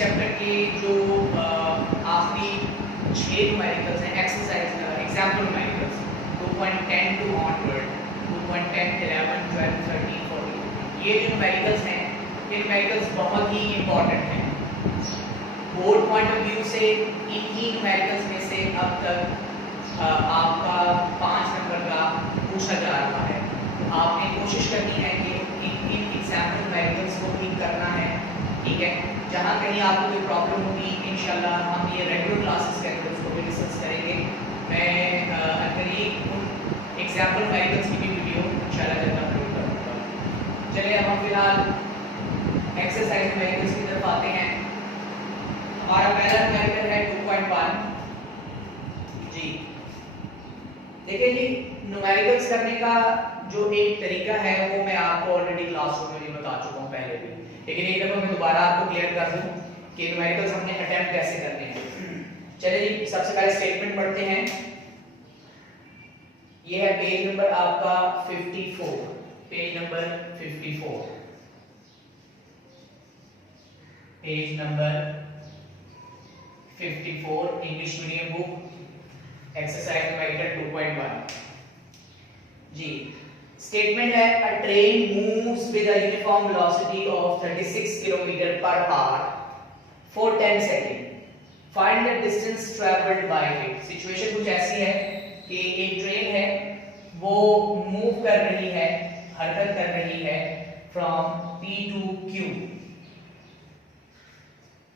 Chapter के जो आखिरी 6 न्यूमेरिकल्स हैं, exercise example numericals 2.10 to onward, 2.10, 11, 12, 13, 14, ये जो न्यूमेरिकल्स हैं, ये न्यूमेरिकल्स बहुत ही इंपॉर्टेंट हैं बोर्ड पॉइंट ऑफ व्यू से। इन्हीं न्यूमेरिकल्स में से अब तक आपका 5 नंबर का पूछा जा रहा है। आपने कोशिश करनी है कि इन एग्जाम्पल न्यूमेरिकल्स को ठीक करना है, ठीक है। जहाँ कहीं आपको कोई प्रॉब्लम होगी, इंशाल्लाह हम ये रेगुलर क्लासेस के अंदर उसको भी डिस्कस करेंगे। मैं करीब उन एग्जाम्पल न्यूमेरिकल्स की भी वीडियो इंशाल्लाह जल्द अपलोड करूँगा। चलिए अब हम फिलहाल एक्सरसाइज न्यूमेरिकल्स की तरफ आते हैं। हमारा पहला न्यूमेरिकल है 2.1। जी देखिए जी, न्यूमेरिकल्स करने का जो एक तरीका है वो मैं आपको ऑलरेडी क्लासरूम में भी बता चुका हूँ पहले भी, लेकिन एक दफा मैं दोबारा आपको क्लियर कर दूं कि न्यूमेरिकल्स हमने अटेम्प्ट कैसे करने हैं। चलिए जी, सबसे पहले स्टेटमेंट पढ़ते हैं। ये है पेज नंबर आपका 54, page number 54, page number 54 English medium book, exercise numerical 2.1। जी स्टेटमेंट है, अ train moves with a uniform velocity of 36 kilometre per hour for 10 second, find the distance travelled bye it. Situation कुछ ऐसी है कि एक train है, वो move कर रही है, हरकत कर रही है फ्रॉम P टू Q।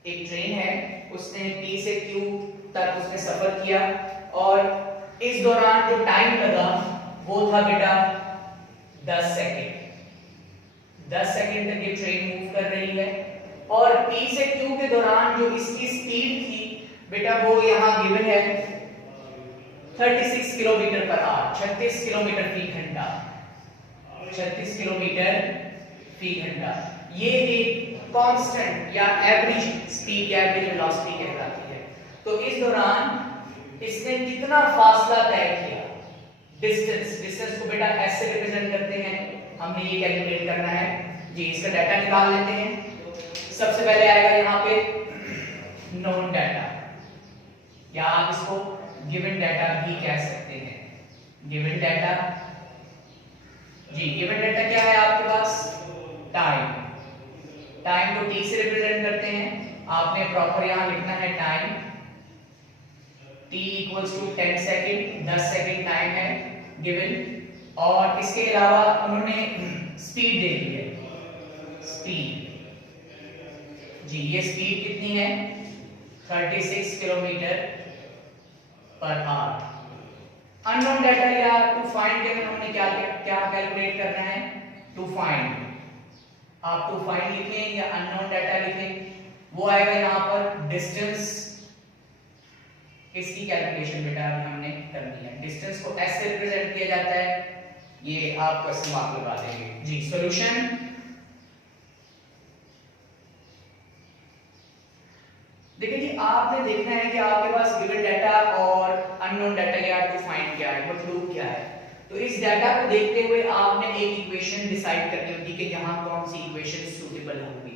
एक ट्रेन है, उसने P से Q तक उसने सफर किया और इस दौरान जो टाइम लगा वो था बेटा 10 सेकंड। 10 सेकंड तक ये ट्रेन मूव कर रही है और P से Q के दौरान जो इसकी स्पीड थी बेटा वो यहां गिवन है 36 किलोमीटर पर आवर, 36 किलोमीटर फी घंटा, 36 किलोमीटर फी घंटा। ये एक कांस्टेंट या एवरेज स्पीड या एवरेज वेलोसिटी कहलाती है। तो इस दौरान इसने कितना फासला तय किया, डिस्टेंस को बेटा s से रिप्रेजेंट करते हैं, हमने ये कैलकुलेट करना है जी। इसका डाटा निकाल लेते हैं। सबसे पहले आएगा यहाँ पे नोन डाटा, या आप इसको गिवन डाटा भी कह सकते हैं। गिवन डाटा जी, गिवन डाटा क्या है आपके पास? टाइम। टाइम को t से रिप्रेजेंट करते हैं, आपने प्रॉपर यहां लिखना है time t equals to 10 second, 10 second time है गिवन। और इसके अलावा उन्होंने स्पीड दे दी है, स्पीड जी, ये स्पीड कितनी है? 36 kilometre per hour. Unknown data या टू फाइंड के लिए हमने क्या क्या कैलकुलेट करना है? To find. आप टू फाइंड लिखें या अननोन डाटा लिखें, वो आएगा यहां पर डिस्टेंस। इसकी कैलकुलेशन बेटा अभी हमने करनी है। डिस्टेंस को s से रिप्रेजेंट किया जाता है, ये आप क्वेश्चन मार्क लगा देंगे जी। सॉल्यूशन देखिए जी, आपने देखना है कि आपके पास गिवन डाटा और अननोन डाटा या टू फाइंड क्या है, मतलब क्या है। तो इस डाटा को देखते हुए आपने एक इक्वेशन डिसाइड करनी होगी कि यहां कौन सी इक्वेशन सूटेबल होगी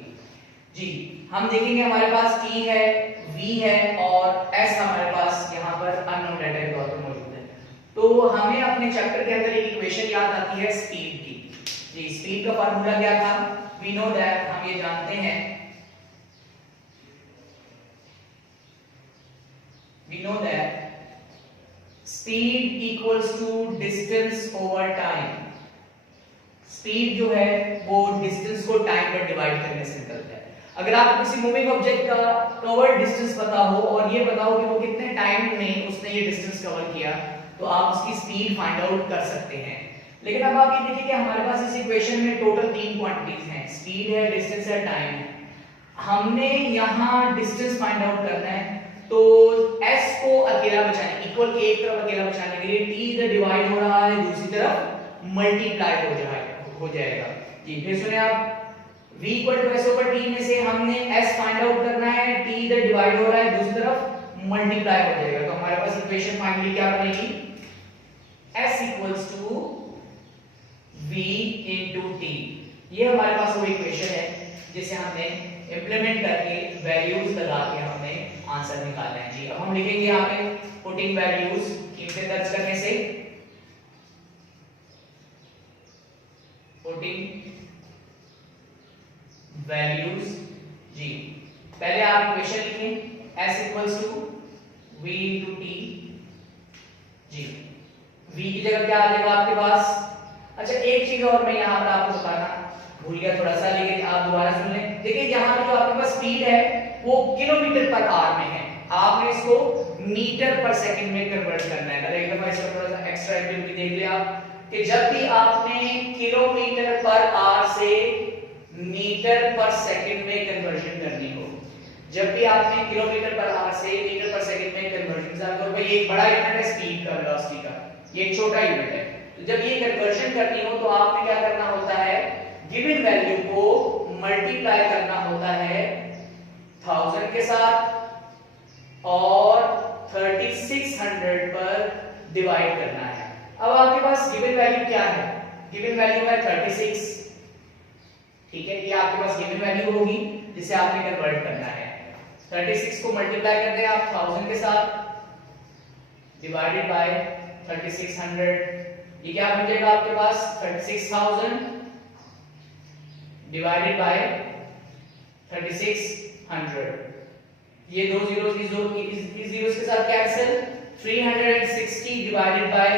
जी। हम देखेंगे हमारे पास t है, v है और s हमारे पास यहाँ पर अननोन डाटा के तौर पर मौजूद है। तो हमें अपने चैप्टर के अंदर एक इक्वेशन याद आती है स्पीड की जी। स्पीड का फार्मूला क्या था? वी नो दैट, हम ये जानते हैं, we know that speed equals to distance over time. Speed जो है वो डिस्टेंस को टाइम पर डिवाइड करने से निकलता है। अगर आपको किसी मूविंग ऑब्जेक्ट का कवर्ड डिस्टेंस पता हो और ये पता हो कि वो कितने टाइम में उसने ये डिस्टेंस कवर किया, तो आप उसकी स्पीड फाइंड आउट कर सकते हैं। लेकिन अब आप ये देखिए कि हमारे पास इस इक्वेशन में टोटल 3 क्वांटिटीज हैं, स्पीड है, डिस्टेंस है, टाइम है। हमने यहाँ डिस्टेंस फाइंड आउट करना है, तो s को अकेला बचाने, इक्वल के एक तरफ अकेला बचाने के लिए t इधर डिवाइड हो रहा है, दूसरी तरफ मल्टीप्लाई हो जाएगा जी। फिर सुने आप, v equal to s over t में से हमने s फाइंड आउट करना है, t इधर डिवाइड हो रहा है, दूसरी तरफ मल्टीप्लाई हो जाएगा। तो हमारे पास इक्वेशन फाइनली क्या बनेगी? s equals to v into t। ये हमारे पास वो इक्वेशन है जिसे हमने इंप्लीमेंट करके वैल्यूज लगा के हमने आंसर निकालना है जी। अब हम लिखेंगे यहाँ पे पुटिंग वैल्यूज, कीमतें दर्ज करने से, पुटिंग वैल्यूज जी। पहले आप इक्वेशन लिखें s equals to v into t जी। v की जगह क्या आ जाएगा आपके पास? अच्छा एक चीज और मैं यहाँ पर आपको बताना भूल गया थोड़ा सा, लेकिन आप दोबारा सुन लें। देखिए यहाँ पे जो आपके पास स्पीड है वो किलोमीटर पर आवर में है, आपने इसको मीटर पर सेकंड में कन्वर्ट करना है। एक दफा इसका थोड़ा सा एक्स्ट्रा एक्टिविटी देख लिया आप कि जब भी आपने किलोमीटर पर आवर से मीटर पर सेकंड में कन्वर्जन करनी हो, जब भी आपने किलोमीटर पर आवर से मीटर पर सेकंड में कन्वर्जन करना हो, ये एक बड़ा यूनिट है स्पीड का, वेलोसिटी का, ये एक छोटा यूनिट है। तो जब ये कन्वर्जन करनी हो तो आपने क्या करना होता है, गिवन वैल्यू को मल्टीप्लाई करना होता है 1000 के साथ और 3600 पर डिवाइड करना है। अब आपके पास गिवन वैल्यू क्या है? गिवन वैल्यू है 36, ठीक है, ये आपके पास गिवन वैल्यू होगी जिसे आपने कन्वर्ट करना है। 36 को मल्टीप्लाई करते हैं आप 1000 के साथ डिवाइडेड बाय 3600, ये क्या बन जाएगा आपके पास 36000 डिवाइडेड बाय 3600। ये दो जीरो इस जीरो के साथ cancel, 360 divided by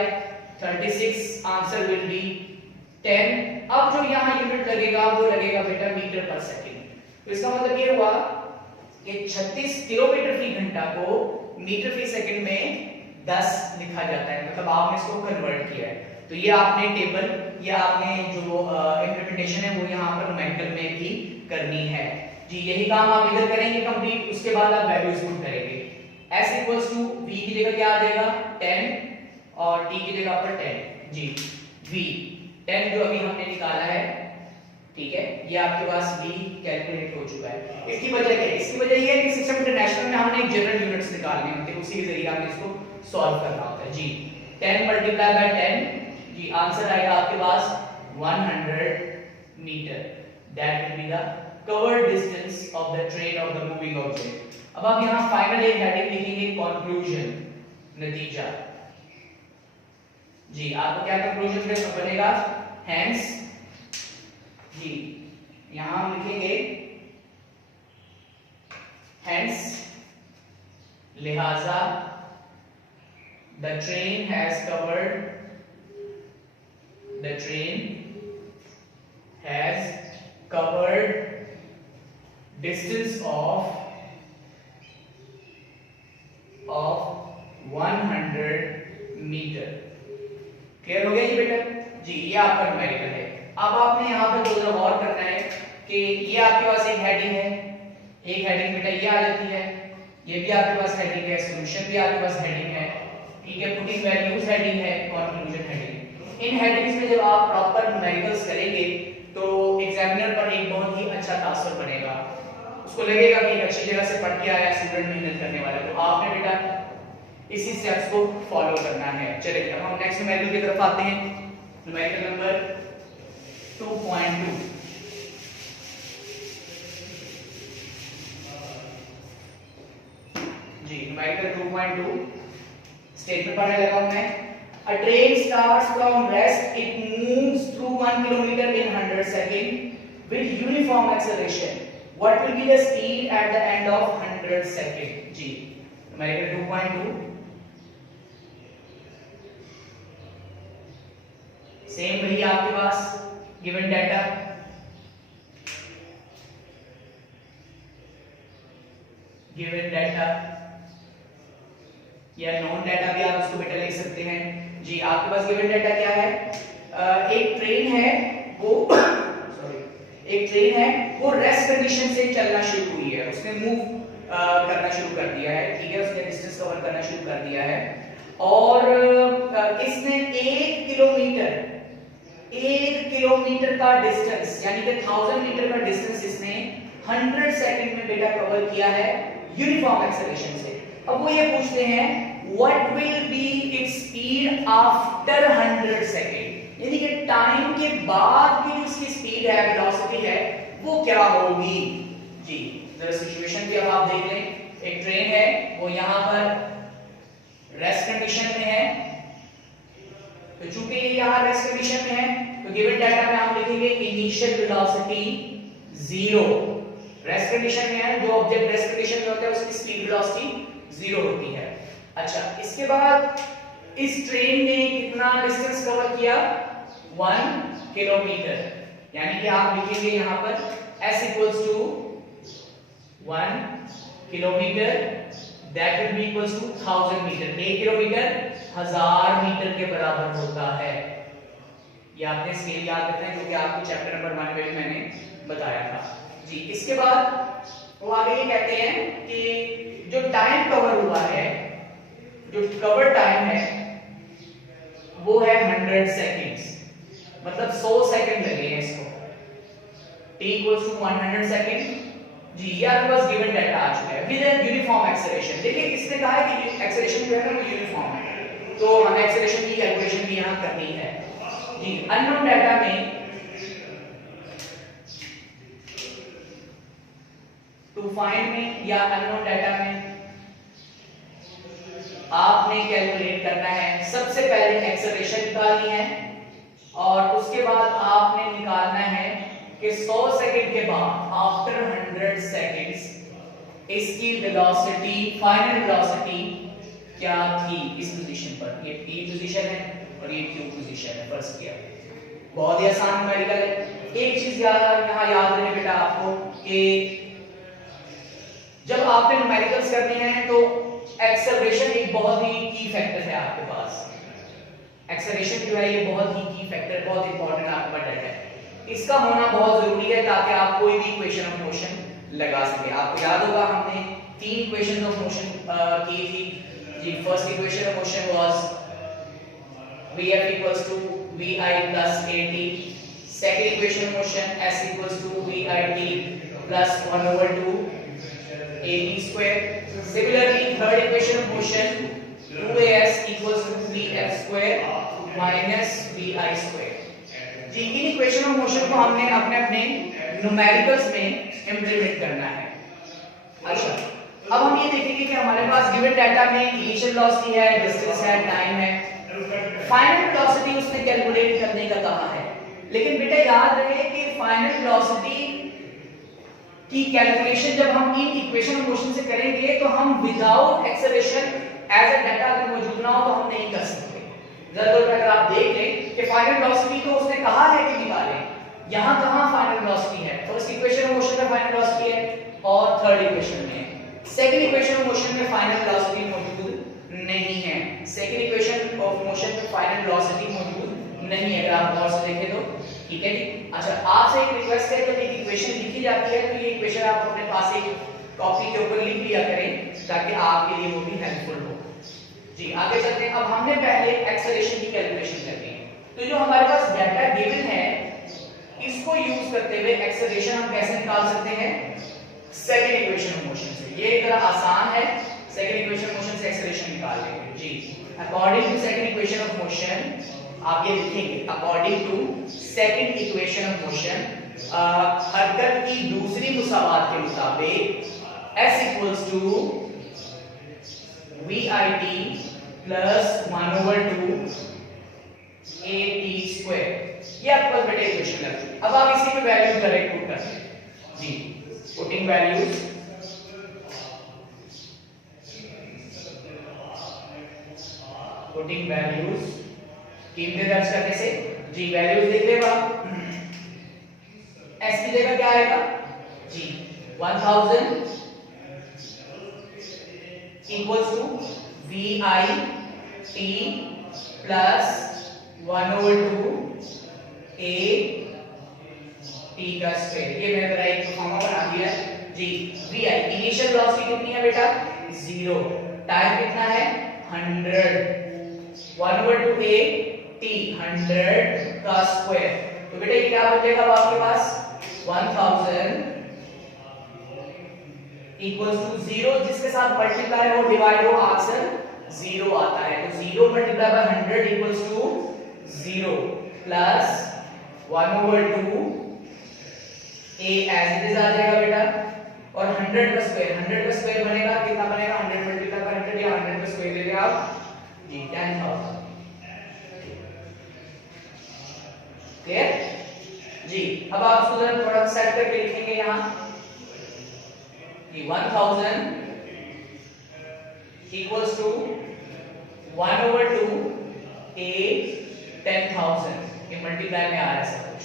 36, answer will be 10। अब जो यहाँ यूनिट लगेगा वो लगेगा बेटा मीटर पर सेकंड। तो इसका मतलब ये हुआ कि 36 किलोमीटर फी घंटा को मीटर फी सेकंड में 10 लिखा जाता है, मतलब आपने इसको कन्वर्ट किया है। तो ये आपने टेबल या आपने जो इंप्लीमेंटेशन है वो यहाँ पर न्यूमेरिकल में भी करनी है जी। यही काम आप इधर करेंगे कंप्लीट, उसके बाद आप वैल्यूज पुट करेंगे। s इक्वल्स टू v की जगह क्या आ जाएगा 10 और t की जगह पर 10 जी। v 10 जो अभी हमने निकाला है, ठीक है, ये आपके पास v कैलकुलेट हो चुका है। इसकी वजह क्या है? इसकी वजह ये है कि सिस्टम इंटरनेशनल में हमने एक जनरल यूनिट्स निकालने होते हैं, उसी के जरिए हमने इसको सॉल्व करना होता है जी। 10 मल्टीप्लाई बाय 10 जी, आंसर आएगा आपके पास 100 metre. That will be the covered distance of the train of the moving object. अब आप यहां फाइनल एक हेडिंग लिखेंगे कंक्लूजन, नतीजा जी। आपको क्या कंक्लूजन बनेगा? हेंस जी, यहां हम लिखेंगे हेंस, लिहाजा the train has covered distance of 100 metre. Clear हो गया ये बेटा जी? ये आपका न्यूमेरिकल है। अब आपने यहाँ पे दो और करना है कि ये आपके पास एक हेडिंग है, एक हेडिंग बेटा ये आ जाती है, ये भी आपके पास हेडिंग है, सॉल्यूशन भी आपके पास हेडिंग है, ठीक है, पुटिंग वैल्यूज हेडिंग है, कंक्लूजन हेडिंग। इन हेडिंग्स में जब आप प्रॉपर न्यूमेरिकल्स करेंगे तो एग्जामिनर पर एक बहुत ही अच्छा तासर बनेगा, उसको लगेगा कि अच्छी जगह से पढ़ के आया स्टूडेंट, मेहनत करने वाला। तो आपने बेटा इसी स्टेप्स को फॉलो करना है। चलिए अब हम नेक्स्ट न्यूमेरिकल की तरफ आते हैं। न्यूमेरिकल नंबर 2.2 जी। न्यूमेरिकल 2.2 स्टेटमेंट पढ़ने लगा हूं मैं। A train starts from rest, it moves through 1 kilometer in 100 seconds with uniform acceleration. What will be the speed at the end of 100 seconds? जी, न्यूमेरिकल 2.2 सेम वही आपके पास गिवन डाटा, या known data भी आप इसको बेटा लिख सकते हैं जी। आपके पास गिवन डाटा क्या है? एक ट्रेन है वो रेस्ट कंडीशन से चलना शुरू हुई है, उसने मूव करना शुरू कर दिया है, ठीक है, उसने डिस्टेंस कवर करना शुरू कर दिया है और इसने 1 किलोमीटर का डिस्टेंस यानी कि 1000 मीटर का डिस्टेंस इसने 100 सेकंड में बेटा कवर किया है यूनिफॉर्म एक्सेलरेशन से। अब वो ये पूछते हैं what will be its speed after 100 second, यानी कि टाइम के बाद की जो उसकी स्पीड है, वेलोसिटी है, वो क्या होगी जी। जरा सिचुएशन भी अब आप देख लें, एक ट्रेन है वो यहां पर रेस्ट कंडीशन में है, तो चूंकि ये यहां रेस्ट कंडीशन में है तो गिवन डाटा में हम लिखेंगे इनिशियल वेलोसिटी 0। रेस्ट कंडीशन में है, जो ऑब्जेक्ट रेस्ट कंडीशन में होता है उसकी स्पीड वेलोसिटी 0 होती है। अच्छा, इसके बाद इस ट्रेन ने कितना डिस्टेंस कवर किया 1 किलोमीटर, यानी कि आप लिखेंगे यहां पर s equals to 1 kilometre that will be equals to 1000 metre. 1 kilometre 1000 metre के बराबर होता है। ये आपने स्केल याद रखना है, जो कि आपको चैप्टर नंबर 1 में मैंने बताया था जी। इसके बाद वो आगे ये कहते हैं कि जो टाइम कवर हुआ है, जो कवर टाइम है वो है 100 सेकंड्स, मतलब 100 सेकंड लगे हैं इसको। t इक्वल्स टू 100 सेकंड जी। ये आपके पास गिवन डाटा आ चुका है विद एन यूनिफॉर्म एक्सेलरेशन। देखिए इसने कहा है कि एक्सेलरेशन जो है ना वो यूनिफॉर्म है, तो हमें एक्सेलरेशन की कैलकुलेशन भी यहां करनी है जी। अननोन डाटा में टू फाइंड में या अननोन डाटा में आपने कैलकुलेट करना है, सबसे पहले एक्सेलरेशन निकालनी है और उसके बाद आपने निकालना है कि 100 सेकंड के बाद आफ्टर 100 सेकंड्स इसकी वेलोसिटी, फाइनल वेलोसिटी क्या थी इस पोजीशन पर। ये p पोजीशन है और ये q पोजीशन है। फर्स्ट किया, बहुत ही आसान न्यूमेरिकल है। एक चीज यहां याद रखना बेटा आपको कि जब आपने न्यूमेरिकल्स करने हैं तो एक्सेलरेशन एक बहुत ही की फैक्टर है आपके पास। एक्सेलरेशन जो है ये बहुत ही की फैक्टर, बहुत इंपॉर्टेंट आपका डाटा है, इसका होना बहुत जरूरी है ताकि आप कोई भी इक्वेशन ऑफ मोशन लगा सके। आपको याद होगा हमने 3 इक्वेशन ऑफ मोशन की थी जी। First equation of motion was vf equals to vi plus at। Second equation of motion s equals to vit plus 1 over 2 at square। Similarly, third equation of motion 2as equals to 3f square minus vi square। जी, इन equation of motion को हमने अपने अपने numericals में implement करना है। अच्छा, अब हम ये देखेंगे कि हमारे पास गिवन डाटा में इनिशियल वेलोसिटी है, डिस्टेंस है, टाइम है, फाइनल वेलोसिटी उसने कैलकुलेट करने का कहा है। लेकिन बेटा याद रहे कि फाइनल वेलोसिटी की कैलकुलेशन जब हम इन इक्वेशन ऑफ मोशन से करेंगे तो हम without acceleration as a data अगर मौजूद ना हो तो हम नहीं कर सकते। जरूर अगर आप देख लें कि फाइनल वेलोसिटी तो उसने कहा है कि निकालें, यहां कहां फाइनल वेलोसिटी है। फर्स्ट इक्वेशन ऑफ मोशन में फाइनल वेलोसिटी है और थर्ड इक्वेशन में। सेकंड इक्वेशन ऑफ मोशन में फाइनल वेलोसिटी मौजूद नहीं है। सेकंड इक्वेशन ऑफ मोशन में फाइनल वेलोसिटी मौजूद नहीं है, अगर आप गौर से देखें तो। ठीक है जी। अच्छा, आपसे एक रिक्वेस्ट है कि एक इक्वेशन लिखी जाती है तो ये इक्वेशन आप अपने पास एक कॉपी के ऊपर लिख लिया करें ताकि आपके लिए वो भी हेल्पफुल हो जी। आगे चलते हैं। अब हमने पहले एक्सेलरेशन की कैलकुलेशन करनी है, तो जो हमारे पास डाटा गिवन है इसको यूज करते हुए एक्सेलरेशन हम कैसे निकाल सकते हैं, सेकंड इक्वेशन ऑफ मोशन से। ये इतना आसान है, सेकंड इक्वेशन ऑफ मोशन से एक्सेलरेशन निकाल लेंगे जी। According to second equation of motion आप ये लिखेंगे, according to second equation of motion, हरकत की दूसरी मुसावात के मुताबिक s equals to vit plus 1 over 2 at square. ये आपके पास बेटा इक्वेशन लग गई। अब आप इसी पे वैल्यूज डायरेक्ट पुट कर दें जी। पुटिंग वैल्यूज, पुटिंग वैल्यूज कीमतें दर्ज करने से जी। वैल्यूज देख लेगा, s की जगह क्या आएगा जी 1000 equals to vit plus 1 over 2 a t का स्क्वायर। ये मैंने मेरा एक फॉर्मूला बना दिया है जी। vi इनिशियल वेलोसिटी कितनी है बेटा 0, टाइम कितना है 100, 1 over 2 a t 100 का स्क्वायर। तो बेटा ये क्या बचेगा अब आपके पास 1000 इक्वल्स टू 0, जिसके साथ मल्टीप्लाई हो डिवाइड हो आंसर 0 आता है। तो 0 multiply by 100 equals to 0 plus 1 over 2 a as it is आ जाएगा बेटा, और 100 का स्क्वायर बनेगा, कितना बनेगा 100 मल्टीप्लाई बाय 100 या 100 का स्क्वायर ले लें आप जी 10,000। क्लियर जी। अब आप इसको जरा थोड़ा सेट करके लिखेंगे यहाँ कि 1000 इक्वल्स टू 1/2 a 10,000, ये मल्टीप्लाई में आ रहा है सब कुछ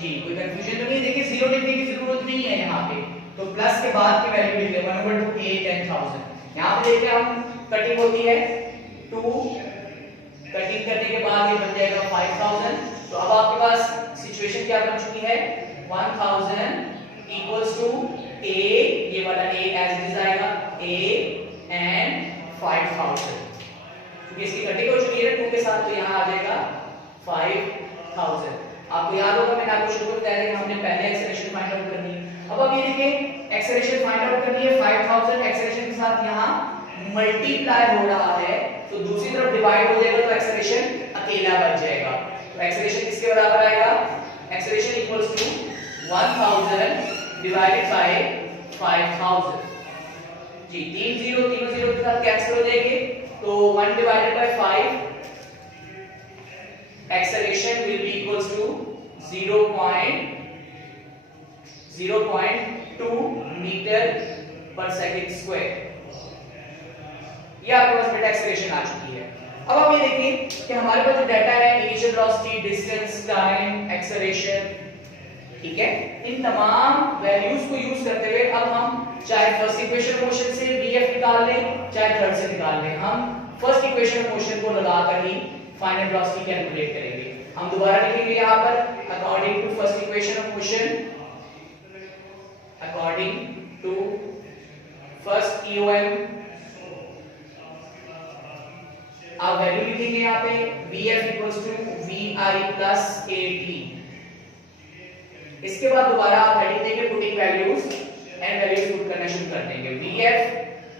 जी। कोई कंफ्यूजन तो नहीं? देखिए जीरो लिखने की जरूरत नहीं है यहाँ पे, तो प्लस के बाद की वैल्यू लिख लें 1/2 a 10,000। यहाँ पे देखिए हम कटिंग होती है 2, कटिंग करने के बाद ये बन जाएगा 5000। तो अब आपके पास सिचुएशन क्या बन चुकी है 1000 इक्वल्स टू a, ये वाला a एज इट इज आएगा a एंड 5000, क्योंकि इसकी कटिंग हो चुकी है 2 के साथ, तो यहाँ आ जाएगा 5000। आपको याद होगा मैंने आपको शुरू में बताया कि हमने पहले एक्सेलरेशन फाइंड आउट करनी है। अब आप ये देखिए एक्सेलरेशन फाइंड आउट करनी है 5000, एक्सेलरेशन के साथ यहाँ मल्टीप्लाई हो रहा है, तो दूसरी तरफ डिवाइड हो जाएगा, तो एक्सेलरेशन अकेला बच जाएगा। तो एक्सेलरेशन किसके बराबर आएगा, acceleration equals to 1000 divided by 5000 जी। 3 0 के साथ कैंसिल हो जाएंगे, तो 1 डिवाइडेड बाय 5 acceleration will be equals to 0.2 meter per second square। ये आपके पास बेटा एक्सेलरेशन आ चुकी है। अब आप ये देखिए कि हमारे पास जो डाटा है initial velocity, distance, time, acceleration, ठीक है, इन तमाम वैल्यूज को यूज करते हुए अब हम चाहे फर्स्ट इक्वेशन मोशन से vf निकाल लें, चाहे थर्ड से निकाल लें, हम फर्स्ट इक्वेशन मोशन को लगाकर ही फाइनल वेलोसिटी कैलकुलेट करेंगे। हम दोबारा लिखेंगे यहाँ पर according to first equation of motion, according to first EOM आप वैल्यू लिखेंगे यहाँ पे vf equals to vi plus at। इसके बाद दोबारा आप हेडिंग देंगे putting values and values put करना शुरू कर देंगे। vf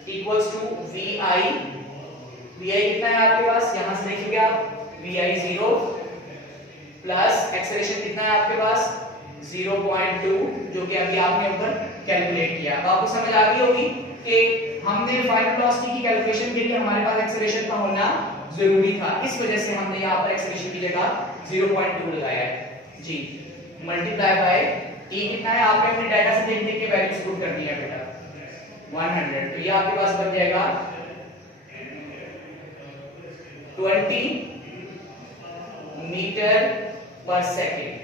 इक्वल्स टू vi कितना है आपके पास, यहां से देखिए आप vi 0 प्लस एक्सेलरेशन कितना है आपके पास 0.2, जो कि अभी आपने ऊपर कैलकुलेट किया। अब आपको समझ आ गई होगी कि हमने फाइनल वेलोसिटी की कैलकुलेशन के लिए हमारे पास एक्सेलरेशन का होना जरूरी था, इस वजह से हमने यहाँ पर एक्सेलरेशन की जगह 0.2 लगाया है जी। मल्टीप्लाई बाय t कितना है, आपने अपने डाटा से देख के वैल्यूज पुट कर दिया बेटा 100, तो ये आपके पास बन जाएगा 20 मीटर पर second,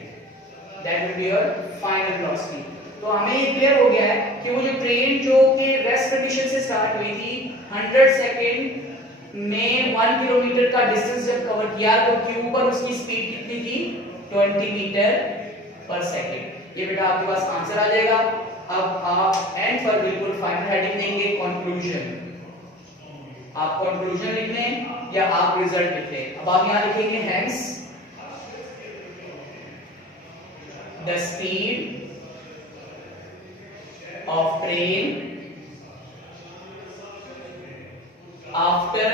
that will be your final velocity. तो हमें ये क्लियर हो गया है कि वो जो ट्रेन जो कि रेस्ट कंडीशन से स्टार्ट हुई थी 100 सेकेंड में 1 किलोमीटर का डिस्टेंस जब कवर किया तो q पर उसकी स्पीड कितनी थी 20 मीटर पर सेकेंड। ये बेटा आपके पास आंसर आ जाएगा। अब आप एंड पर बिल्कुल फाइनल हेडिंग देंगे कंक्लूजन, आप कंक्लूजन लिख लें या आप रिजल्ट लिख लें। अब आप यहां लिखेंगे hence the speed of train after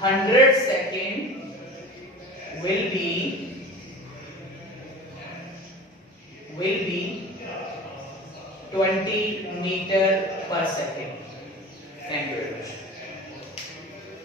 100 second will be 20 meter per second।